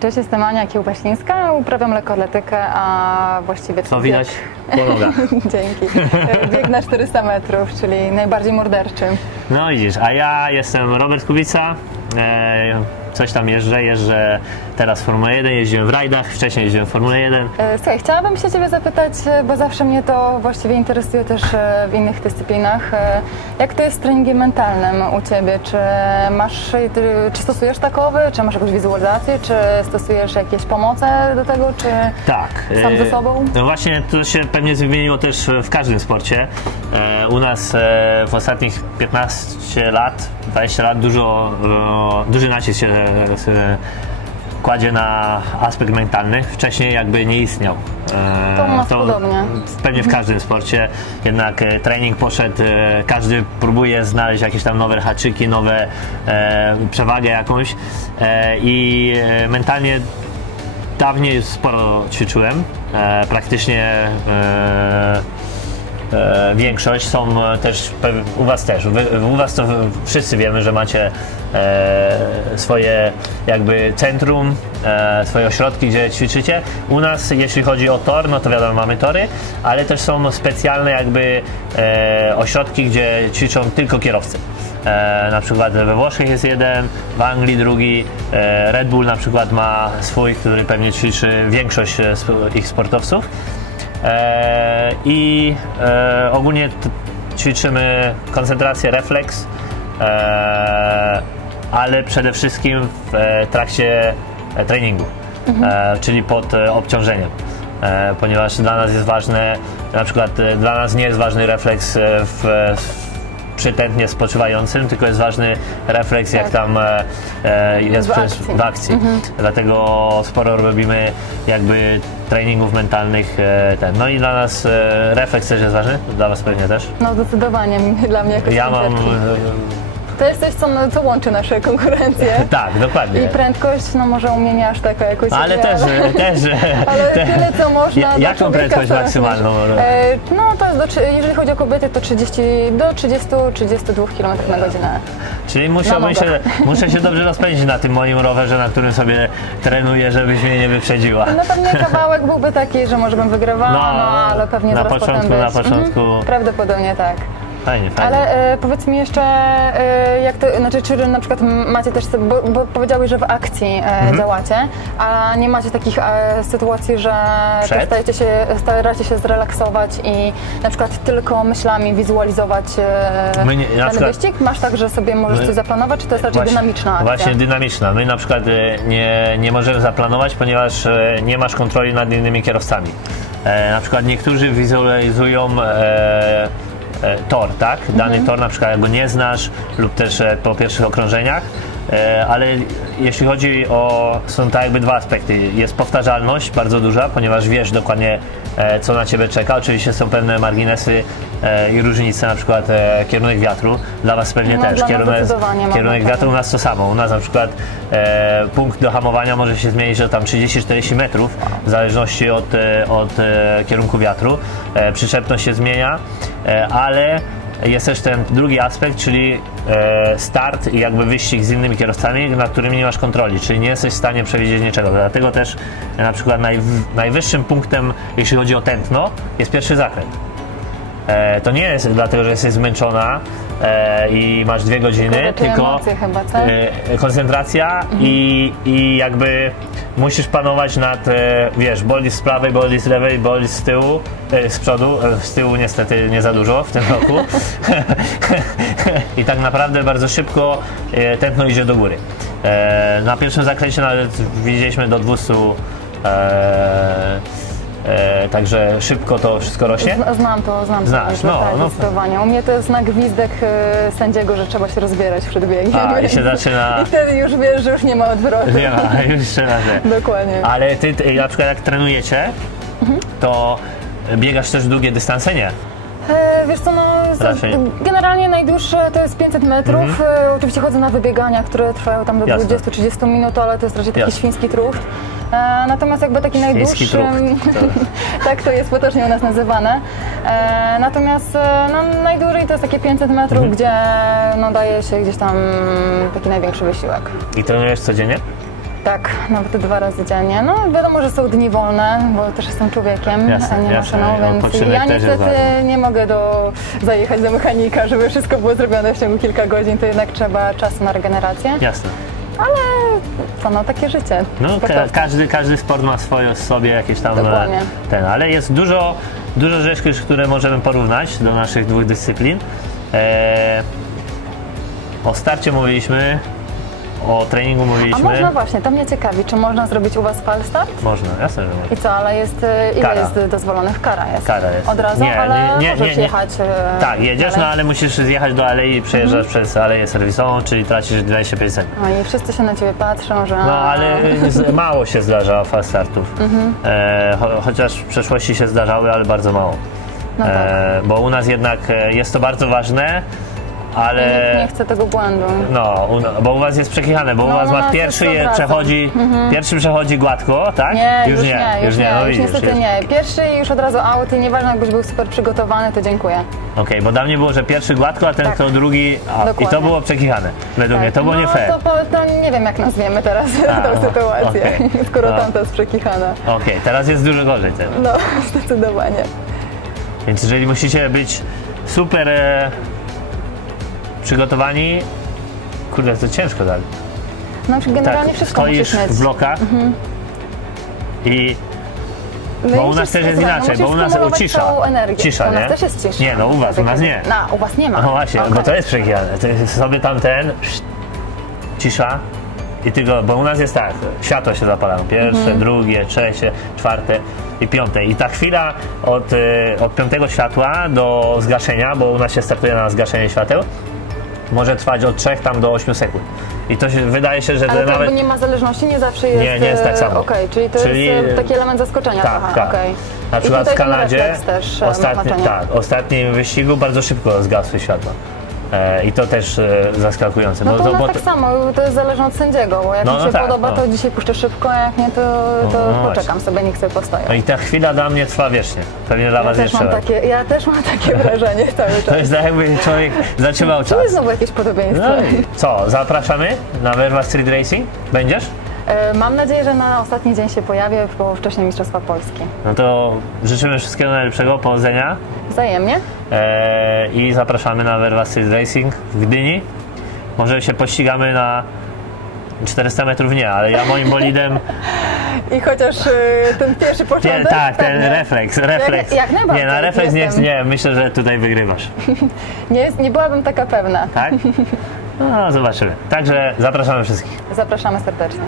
Cześć, jestem Ania Kiełbaślińska, uprawiam lekkoatletykę, a właściwie... Co widać po nogach. Dzięki. Bieg na 400 metrów, czyli najbardziej morderczy. No widzisz, a ja jestem Robert Kubica, coś tam jeżdżę teraz w Formule 1, jeździłem w rajdach, wcześniej jeździłem w Formule 1. Słuchaj, chciałabym się Ciebie zapytać, bo zawsze mnie to właściwie interesuje też w innych dyscyplinach. Jak to jest z treningiem mentalnym u Ciebie? Czy stosujesz takowy, czy masz jakąś wizualizację, czy stosujesz jakieś pomoce do tego, czy tak, sam ze sobą? No właśnie to się pewnie zmieniło też w każdym sporcie. U nas w ostatnich 15 lat, 20 lat duży nacisk się kładzie na aspekt mentalny. Wcześniej jakby nie istniał. To u nas podobnie. Pewnie w każdym sporcie jednak trening poszedł, każdy próbuje znaleźć jakieś tam nowe haczyki, nowe przewagę jakąś i mentalnie dawniej sporo ćwiczyłem, praktycznie większość, są też u Was też. U Was to wszyscy wiemy, że macie swoje jakby centrum, swoje ośrodki, gdzie ćwiczycie. U nas, jeśli chodzi o tor, no to wiadomo, mamy tory, ale też są specjalne jakby ośrodki, gdzie ćwiczą tylko kierowcy. Na przykład we Włoszech jest jeden, w Anglii drugi, Red Bull na przykład ma swój, który pewnie ćwiczy większość ich sportowców. I ogólnie ćwiczymy koncentrację, refleks, ale przede wszystkim w trakcie treningu, czyli pod obciążeniem, ponieważ dla nas jest ważne, na przykład dla nas nie jest ważny refleks przy tętnie spoczywającym, tylko jest ważny refleks, jak tam jest w akcji. Dlatego sporo robimy jakby treningów mentalnych. No i dla nas refleks też jest ważny, dla Was pewnie też. No zdecydowanie, dla mnie jakoś ja mam. To jest coś, co łączy nasze konkurencje. Tak, dokładnie. I prędkość, no może u mnie nie aż taka jakoś. Ale też. Ale tyle, co można. Jaką prędkość maksymalną? No to jest, jeżeli chodzi o kobiety, to 30-32 km na godzinę. Czyli muszę się dobrze rozpędzić na tym moim rowerze, na którym sobie trenuję, żebyś mnie nie wyprzedziła. No pewnie kawałek byłby taki, że może bym wygrywała, ale pewnie na początku. Prawdopodobnie tak. Fajnie. Ale powiedz mi jeszcze, jak to, znaczy, czy na przykład macie też, bo powiedziałeś, że w akcji działacie, a nie macie takich sytuacji, że staracie się zrelaksować i na przykład tylko myślami wizualizować ten wyścig? Masz tak, że sobie możesz coś zaplanować, czy to jest raczej dynamiczna akcja? Właśnie dynamiczna. My na przykład nie możemy zaplanować, ponieważ nie masz kontroli nad innymi kierowcami. Na przykład niektórzy wizualizują tor, tak? Dany tor, na przykład jak go nie znasz lub też po pierwszych okrążeniach, ale jeśli chodzi są to jakby dwa aspekty. Jest powtarzalność bardzo duża, ponieważ wiesz dokładnie, co na Ciebie czeka. Oczywiście są pewne marginesy i różnice, na przykład kierunek wiatru. Dla Was pewnie też. Kierunek wiatru u nas to samo. U nas na przykład punkt do hamowania może się zmienić o tam 30-40 metrów, w zależności od kierunku wiatru. Przyczepność się zmienia, ale jest też ten drugi aspekt, czyli start i jakby wyścig z innymi kierowcami, nad którymi nie masz kontroli, czyli nie jesteś w stanie przewidzieć niczego. Dlatego też na przykład najwyższym punktem, jeśli chodzi o tętno, jest pierwszy zakręt. To nie jest dlatego, że jesteś zmęczona i masz 2 godziny, tylko chyba, koncentracja i jakby musisz panować nad, wiesz, bolid z prawej, bolid z lewej, bolid z tyłu, z przodu, z tyłu niestety nie za dużo w tym roku. I tak naprawdę bardzo szybko tętno idzie do góry. Na pierwszym zakręcie nawet widzieliśmy do 200. Także szybko to wszystko rośnie? Znam to. Zdecydowanie. U mnie to jest znak gwizdek sędziego, że trzeba się rozbierać przed biegiem. I się zaczyna... I wtedy już wiesz, że już nie ma odwrotu. Nie ma, już trzeba. Dokładnie. Ale ty na przykład jak trenujecie, to biegasz też długie dystanse, nie? Wiesz co, generalnie najdłuższe to jest 500 metrów. Oczywiście chodzę na wybiegania, które trwają tam do 20-30 minut, ale to jest raczej taki świński trucht. Natomiast jakby taki najdłuższy, tak to jest potocznie u nas nazywane, natomiast no, najdłużej to jest takie 500 metrów, gdzie no, daje się gdzieś tam taki największy wysiłek. I trenujesz codziennie? Tak, nawet 2 razy dziennie. No wiadomo, że są dni wolne, bo też jestem człowiekiem, jasne, a nie maszyną, więc ja niestety nie mogę zajechać do mechanika, żeby wszystko było zrobione w ciągu kilka godzin, to jednak trzeba czasu na regenerację. Jasne. Ale to no takie życie. No, każdy sport ma sobie jakieś tam ale jest dużo rzeczy, które możemy porównać do naszych 2 dyscyplin. O starcie mówiliśmy. O treningu mówiliśmy. A można właśnie, to mnie ciekawi, czy można zrobić u Was falstart? Można, jasne, że można. I co, ale ile jest dozwolonych? Kara jest? Kara jest. Od razu, ale możesz jechać. Tak, jedziesz, no ale musisz zjechać do alei, przejeżdżasz przez aleję serwisową, czyli tracisz 25 sekund. No i wszyscy się na Ciebie patrzą, że... No ale mało się zdarza falstartów. Chociaż w przeszłości się zdarzały, ale bardzo mało. No tak. Bo u nas jednak jest to bardzo ważne. Ale nikt nie chce tego błędu. No, bo u Was jest przekichane, bo u Was ma pierwszy przechodzi gładko, tak? Nie, już nie. No, już niestety nie. Pierwszy już od razu out i nieważne jakbyś był super przygotowany, to dziękuję. Okej, bo dla mnie było, że pierwszy gładko, a ten to drugi out. I to było przekichane. Według mnie to było nie fair. To nie wiem jak nazwiemy teraz tę sytuację, skoro tamta jest przekichana. Okej, teraz jest dużo gorzej. No, zdecydowanie. Więc jeżeli musicie być super przygotowani, kurde, to ciężko dalej. No, generalnie wszystko musisz mieć. W blokach i... Bo u nas też jest inaczej, bo u nas cisza. Cisza, nie? U nas też jest cisza. Nie, no u Was nie. No, u Was nie ma. No właśnie, bo to jest przekichane. To jest sobie tamten, cisza i tylko, bo u nas jest tak, światła się zapalają. Pierwsze, drugie, trzecie, czwarte i piąte. I ta chwila od 5 światła do zgaszenia, bo u nas się startuje na zgaszenie świateł, może trwać od 3 tam do 8 sekund. I to się wydaje się, że ale to nawet... nie ma zależności, nie zawsze jest... Nie jest tak samo. Czyli to jest taki element zaskoczenia. Tak. Na przykład w Kanadzie w ostatnim wyścigu bardzo szybko zgasły światła. I to też zaskakujące. No to tak samo, to jest zależne od sędziego, bo jak mi się podoba, to dzisiaj puszczę szybko, a jak nie, to poczekam sobie, niech sobie postoją. No i ta chwila dla mnie trwa wiecznie. Pewnie dla Was jeszcze. Ja też mam takie wrażenie cały czas. To jest tak, jakby człowiek zatrzymał czas. To jest znowu jakieś podobieństwo. No co, zapraszamy na Werwa Street Racing? Będziesz? Mam nadzieję, że na ostatni dzień się pojawię, bo wcześniej Mistrzostwa Polski. No to życzymy wszystkiego najlepszego, powodzenia. Wzajemnie. I zapraszamy na Werwa Street Racing w Gdyni. Może się pościgamy na 400 metrów nie, ale ja moim bolidem... I chociaż ten pierwszy początek... Tak, ten refleks. Jak najbardziej. Nie, na refleks nie, myślę, że tutaj wygrywasz. Nie byłabym taka pewna. Tak? No, zobaczymy. Także zapraszamy wszystkich. Zapraszamy serdecznie.